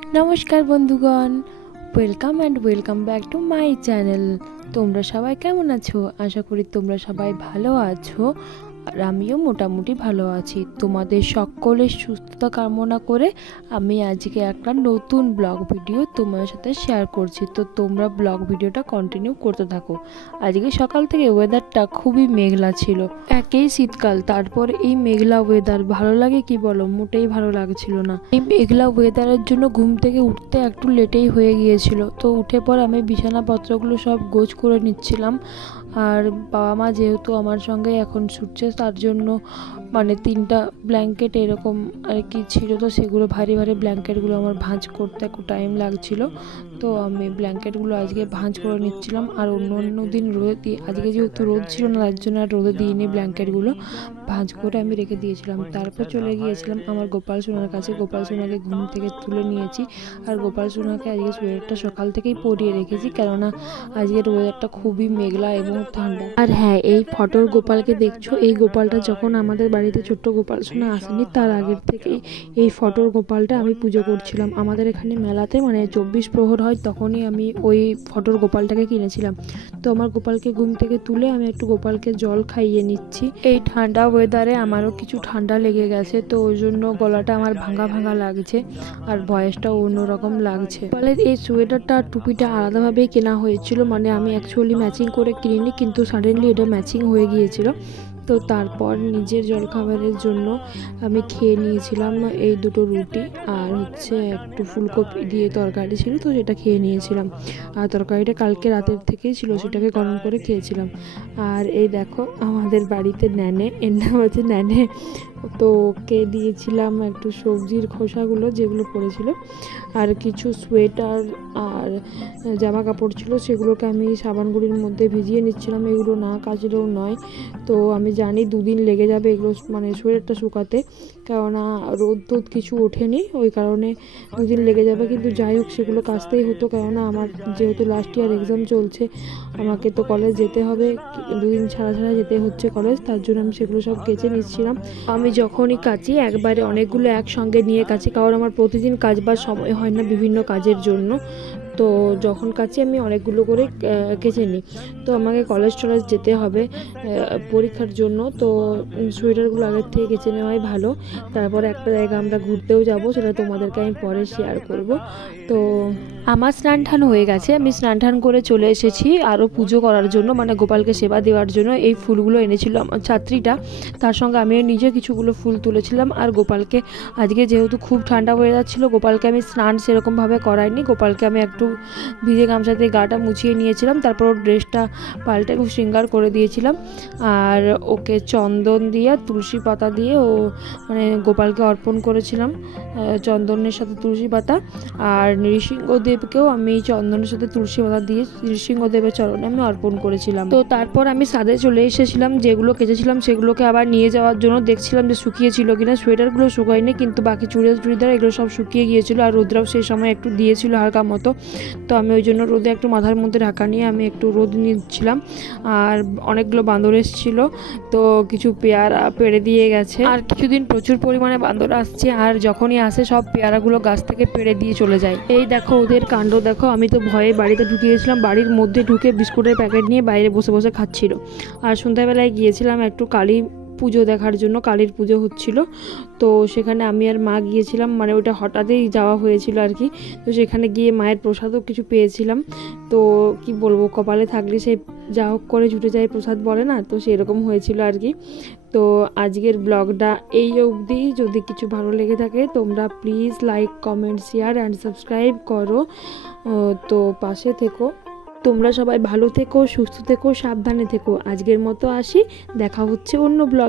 नमस्कार बंधुगण, welcome and welcome back to my channel. তোমরা সবাই কেমন আছো? আশা করি তোমরা সবাই ভালো আছো আর আমিও মোটামুটি ভালো আছি। তোমাদের সকলের সুস্থতা কামনা করে আমি আজকে একটা নতুন ব্লগ ভিডিও তোমাদের সাথে শেয়ার করছি। তো তোমরা ব্লগ ভিডিওটা কন্টিনিউ করতে থাকো। আজকে সকাল থেকে ওয়েদারটা খুবই মেঘলা ছিল, একেই শীতকাল, তারপর এই মেঘলা ওয়েদার ভালো লাগে কি বলো? মোটেই ভালো লাগছিল না। এই মেঘলা ওয়েদারের জন্য ঘুম থেকে উঠতে একটু লেটেই হয়ে গিয়েছিল। তো উঠে পর আমি বিছানাপত্রগুলো সব গোছ করে নিচ্ছিলাম। আর বাবা মা যেহেতু আমার সঙ্গে এখন শুচ্ছে, তার জন্য মানে 3টা ব্ল্যাঙ্কেট এরকম আর কি ছিল, তো সেগুলো ভারী ভারী ব্ল্যাঙ্কেটগুলো আমার ভাঁজ করতে একটু টাইম লাগছিল। তো আমি ব্ল্যাঙ্কেটগুলো আজকে ভাঁজ করে নিচ্ছিলাম। আর অন্য দিন রোদে দিয়ে, আজকে যেহেতু রোদ ছিল না তার জন্য আর রোদে দিইনি, ব্ল্যাঙ্কেটগুলো ভাঁজ করে আমি রেখে দিয়েছিলাম। তারপর চলে গিয়েছিলাম আমার গোপাল সোনার কাছে। গোপাল সোনাকে ঘুম থেকে তুলে নিয়েছি। আর গোপাল সোনাকে আজকে সোয়েটারটা সকাল থেকেই পরিয়ে রেখেছি, কেননা আজকের ওয়েদারটা খুবই মেঘলা এবং ঠান্ডা। আর হ্যাঁ, এই ফটোর গোপালকে দেখছো, এই গোপালটা যখন আমাদের বাড়িতে ছোট্ট গোপাল সোনা আসেনি তার আগের থেকেই এই ফটোর গোপালটা আমি পুজো করছিলাম। আমাদের এখানে মেলাতে মানে 24 প্রহর হয়, তখনই আমি ওই ফটোর গোপালটাকে কিনেছিলাম। তো আমার গোপালকে ঘুম থেকে তুলে আমি একটু গোপালকে জল খাইয়ে নিচ্ছি। এই ঠান্ডা ওয়েদারে আমারও কিছু ঠান্ডা লেগে গেছে, তো ওই জন্য গলাটা আমার ভাঙা ভাঙা লাগছে আর ভয়েসটাও অন্যরকম লাগছে। গোপালের এই সোয়েটারটা টুপিটা আলাদাভাবেই কেনা হয়েছিল, মানে আমি অ্যাকচুয়ালি ম্যাচিং করে কিনিনি, কিন্তু সাডেনলি এটা ম্যাচিং হয়ে গিয়েছিল। তো তারপর নিজের জলখাবারের জন্য আমি খেয়ে নিয়েছিলাম এই দুটো রুটি আর হচ্ছে একটু ফুলকপি দিয়ে তরকারি ছিল, তো সেটা খেয়ে নিয়েছিলাম। আর তরকারিটা কালকে রাতের থেকেই ছিল, সেটাকে গরম করে খেয়েছিলাম। আর এই দেখো আমাদের বাড়িতে ন্যানে, এর নাম হচ্ছে ন্যানে। তো ওকে দিয়েছিলাম একটু সবজির খোসাগুলো যেগুলো পড়েছিল, আর কিছু সোয়েটার আর জামা কাপড় ছিল, সেগুলোকে আমি সাবান গুঁড়ির মধ্যে ভিজিয়ে নিচ্ছিলাম। এগুলো না কাচলেও নয়, তো আমি জানি 2 দিন লেগে যাবে এগুলো মানে সোয়েটারটা শুকাতে, কেননা রোদ কিছু ওঠেনি, ওই কারণে 2 দিন লেগে যাবে। কিন্তু যাই হোক, সেগুলো কাচতেই হতো, কেননা আমার যেহেতু লাস্ট ইয়ার এক্সাম চলছে, আমাকে তো কলেজ যেতে হবে, 2 দিন ছাড়া ছাড়া যেতে হচ্ছে কলেজ, তার জন্য আমি সেগুলো সব কেচে নিচ্ছিলাম। আমি যখনই কাচি একবারে অনেকগুলো একসঙ্গে নিয়ে কাচি, কারণ আমার প্রতিদিন কাচবার সময় হয় না বিভিন্ন কাজের জন্য। তো যখন কাচি আমি অনেকগুলো করে কেচে নিই। তো আমাকে কলেজ টলেজ যেতে হবে পরীক্ষার জন্য, তো সোয়েটারগুলো আগের থেকে কেচে নেওয়াই ভালো। তারপরে একটা জায়গা আমরা ঘুরতেও যাব, সেটা তোমাদেরকে আমি পরে শেয়ার করব। তো আমার স্নান টান হয়ে গেছে, আমি স্নান টান করে চলে এসেছি আরও পুজো করার জন্য, মানে গোপালকে সেবা দেওয়ার জন্য। এই ফুলগুলো এনেছিল আমার ছাত্রীটা, তার সঙ্গে আমিও নিজে কিছুগুলো ফুল তুলেছিলাম। আর গোপালকে আজকে যেহেতু খুব ঠান্ডা হয়ে যাচ্ছিলো, গোপালকে আমি স্নান সেরকমভাবে করাইনি। গোপালকে আমি একটু ভিজে গামছা দিয়ে গাটা মুছিয়ে নিয়েছিলাম, তারপর ওর ড্রেসটা পাল্টে খুব শৃঙ্গার করে দিয়েছিলাম। আর ওকে চন্দন দিয়ে তুলসী পাতা দিয়ে ও মানে গোপালকে অর্পণ করেছিলাম, চন্দনের সাথে তুলসী পাতা। আর নৃসিংহদেবকেও আমি চন্দনের সাথে তুলসী পাতা দিয়ে নৃসিংহদেবের চরণে আমি অর্পণ করেছিলাম। তো তারপর আমি ছাদে চলে এসেছিলাম, যেগুলো কেচেছিলাম সেগুলোকে আবার নিয়ে যাওয়ার জন্য, দেখছিলাম যে শুকিয়েছিল কিনা। সোয়েটারগুলো শুকায়নি, কিন্তু বাকি চুড়িদার এগুলো সব শুকিয়ে গিয়েছিল। আর রোদরাও সেই সময় একটু দিয়েছিল হালকা মতো, তো আমি ওই জন্য রোদে একটু মাথার মধ্যে ঢাকা নিয়ে আমি একটু রোদ নিচ্ছিলাম। আর অনেকগুলো বাঁদর এসেছিল, তো কিছু পেয়ারা পেড়ে দিয়ে গেছে। আর কিছুদিন প্রচুর পরিমাণে বাঁদর আসছে, আর যখনই আসে সব পেয়ারাগুলো গাছ থেকে পেড়ে দিয়ে চলে যায়। এই দেখো ওদের কাণ্ড দেখো। আমি তো ভয়ে বাড়িতে ঢুকিয়েছিলাম, বাড়ির মধ্যে ঢুকে বিস্কুটের প্যাকেট নিয়ে বাইরে বসে বসে খাচ্ছিল। আর সন্ধ্যাবেলায় গিয়েছিলাম একটু কালী পুজো দেখার জন্য, কালীর পুজো হচ্ছিল, তো সেখানে আমি আর মা গিয়েছিলাম, মানে ওটা হঠাৎই যাওয়া হয়েছিল আর কি। তো সেখানে গিয়ে মায়ের প্রসাদও কিছু পেয়েছিলাম। তো কি বলবো, কপালে থাকলে সে যা হোক করে জুটে যায় প্রসাদ বলে না, তো সেরকম হয়েছিল আর কি। তো আজকের ব্লগটা এই অবধি। যদি কিছু ভালো লেগে থাকে তোমরা please like, comment, share and subscribe করো। তো পাশে থেকো। তোমরা সবাই ভালো থেকো, সুস্থ থেকো, সাবধানে থেকো। আজকের মতো আসি, দেখা হচ্ছে অন্য ব্লগ।